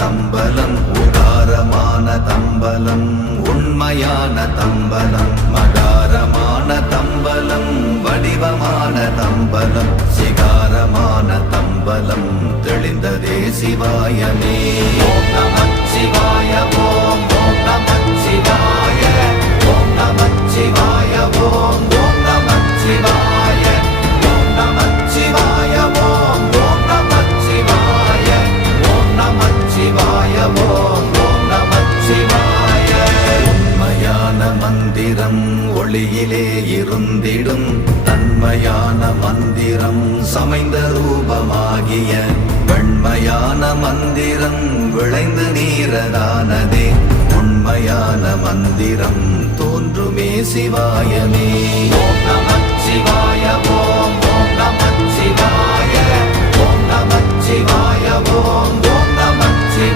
தம்பலம் உகாரமான தம்பலம் உண்மையான தம்பலம் மகாரமான தம்பலம் வடிவமான தம்பலம் சிகாரமான தம்பலம் தெளிந்ததே சிவாயமே. ஓம் நமச்சிவாய ஓம் ஓம் நமச்சிவாய ஓம் நமச்சிவாய ஓம் ஓம் நமச்சிவாய ஓம் நமச்சிவாய ஓம் ஓம் நமச்சிவாய ஓம் நமச்சிவாய ஓம் ஓம் நமச்சிவாய. உண்மையான மந்திரம் ஒளியிலே இருந்திடும் தன்மையான மந்திரம் சமைந்த ரூபமாகிய வெண்மையான மந்திரம் விளைந்து நீரதானதே உண்மையான மந்திரம் தோன்றுமே சிவாயமே. ஓம் நமச்சிவாய ஓம் ஓம் நமச்சிவாய ஓம் நமச்சிவாய ஓம்